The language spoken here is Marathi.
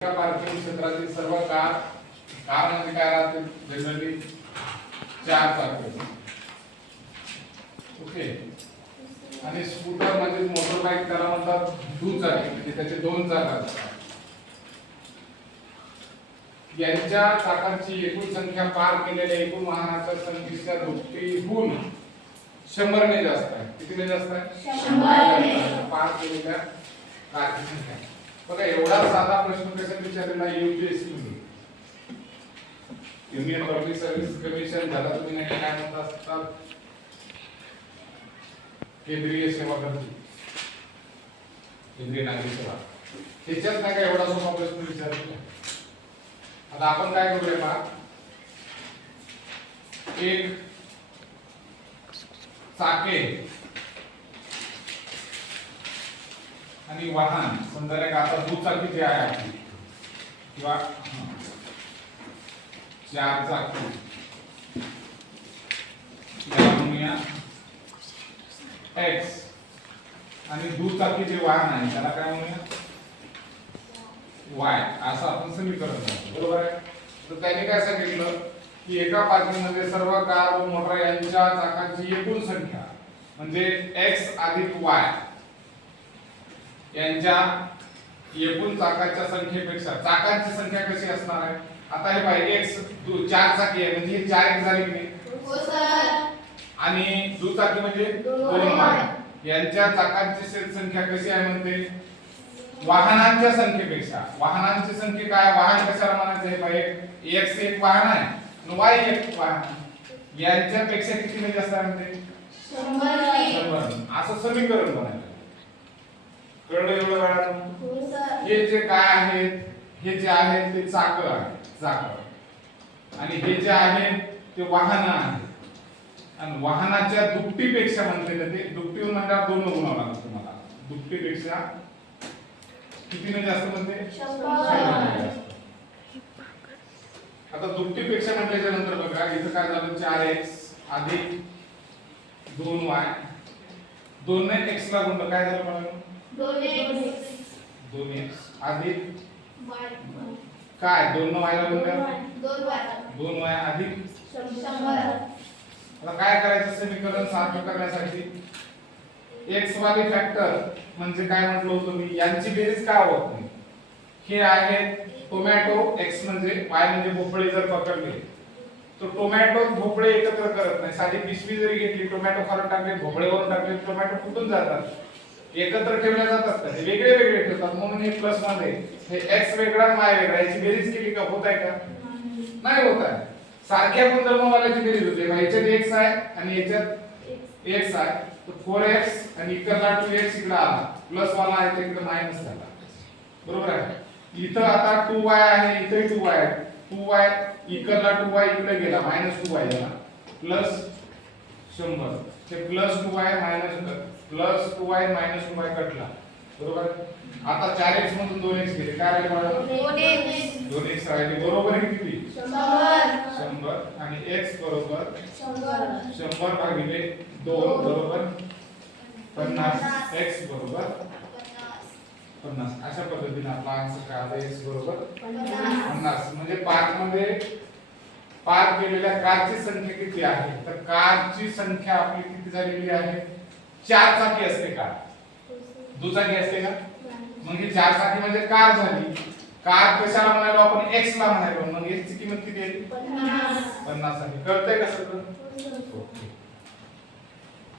पार्किंग क्षेत्रातील सर्व कार कार म्हणजे काय राहते जनरली चार चाकी ओके? आणि स्कूटर म्हणजे मोटरबाईक त्याला म्हणतात दुचाकी म्हणजे त्याचे दोन चाक असतात. यांच्या चाकांची एकूण संख्या पार केलेल्या एकूण वाहनाच्या संख्येच्या दुपटीहून शंभरने जास्त आहे. कितीने जास्त आहे. पार केलेल्या कारची संख्या. बघा एवढा साधा प्रश्न कसा विचारलेला युपीएससी मध्ये. युनियन पब्लिक सर्व्हिस कमिशन झाला तुम्ही नाही काय म्हणता? असतात केंद्रीय सेवा करते. केंद्रीय नागरिक सेवा. त्याच्यात नाही का एवढा सोपा प्रश्न विचारला आता आपण काय करूया पहा? एक चाके आणि वाहन समजा का आता दुचाकी जे आहे आपली किंवा चार चाकी म्हणूया एक्स आणि दुचाकी जे वाहन आहे त्याला काय म्हणूया? वाय असं आपण समीकरण बरोबर आहे? तर त्याने काय सांगितलं? की एका पार्किंगमध्ये सर्व कार व मोटर यांच्या चाकांची एकूण संख्या म्हणजे एक्स अधिक वाय यांच्या एकूण चाकाच्या संख्येपेक्षा चाकांची संख्या कशी असणार आहे? आता हे पाहिजे एक्स चार चाकी आहे म्हणजे हे चार एक झाली की नाही? आणि दुचाकी म्हणजे दोन वाहन. यांच्या चाकांची संख्या कशी आहे म्हणते? वाहनांच्या संख्येपेक्षा. वाहनांची संख्या काय वाहन कशाला म्हणायचं हे पाहिजे एक्स एक वाहन आहे. वाय एक वाहन. यांच्यापेक्षा किती म्हणजे आहे म्हणते. असं समीकरण बनायचं हे जे काय आहेत हे जे आहेत ते चाक आहेत चाक. आणि हे जे आहेत ते वाहन आहेत. आणि वाहनाच्या दुपटीपेक्षा म्हणते ते दुपटी म्हणल्यावर दोन गुणावं लागतं तुम्हाला. दुपटीपेक्षा कितीने जास्त म्हणते? आता दुपटीपेक्षा म्हटल्याच्या नंतर बघा इथं काय झालं? चार एक्स अधिक दोन वाय दोन एक्स ला गुंड काय झालं मला दोन एक्स अधिक काय? दोन वाय ला गुंड दोन. वाय अधिक आता काय करायचं समीकरण साध्य करण्यासाठी? एक्स वाले फॅक्टर म्हणजे काय म्हटलं होतं मी? यांची बेरीज का होत नाही? हे आहेत टोमॅटो एक्स म्हणजे वाय म्हणजे भोपळे जर पकडले तर टोमॅटो भोपळे एकत्र करत नाही. साधी पिशवी जरी घेतली टोमॅटो खालून टाकले भोपळेवरून टाकले टोमॅटो फुटून जातात. एकत्र ठेवल्या जातात का ते वेगळे वेगळे ठेवतात. म्हणून हे प्लस वन आहे. हे एक्स वेगळा माय वेगळा. याची बेरीज केली का? होत आहे का? नाही होत आहे. सारख्या गुणधर्मवाल्याची बेरीज होते. ह्याच्यात एक्स आहे आणि याच्यात एक्स आहे. तर फोर एक्स आणि इकडला टू एक्स इकडे आला. प्लस वाला आहे तर इकडे मायनस झाला. बरोबर आहे? इथं आता टू वाय आहे इथे टू वाय टू वाय इकडला टू वाय इकडे गेला. मायनस टू वाय झाला. प्लस शंभर. ते plus two Y minus plus two Y minus two Y कटला बरोबर? आता चार एक्स मधून दोन एक्स गेले काय राहिले दोन एक्स राहिले. बरोबर आहे किती? शंभर. आणि एक्स बरोबर? शंभर. भागिले दोन. बरोबर? पन्नास. एक्स बरोबर? पन्नास. अशा पद्धतीने आपला आन्सर काय आला एक्स बरोबर? पन्नास. म्हणजे पाच मध्ये पार केलेल्या कारची संख्या किती आहे? तर कारची संख्या आपली किती झालेली आहे? चार चाकी असते कार दुचाकी असते का? मग ही चार चाकी म्हणजे कार झाली. कार कशाला म्हणालो आपण? एक्स ला म्हणालो. मग एक्स ची किंमत किती आहे? पन्नास. आहे. कळतंय का सगळं? ओके.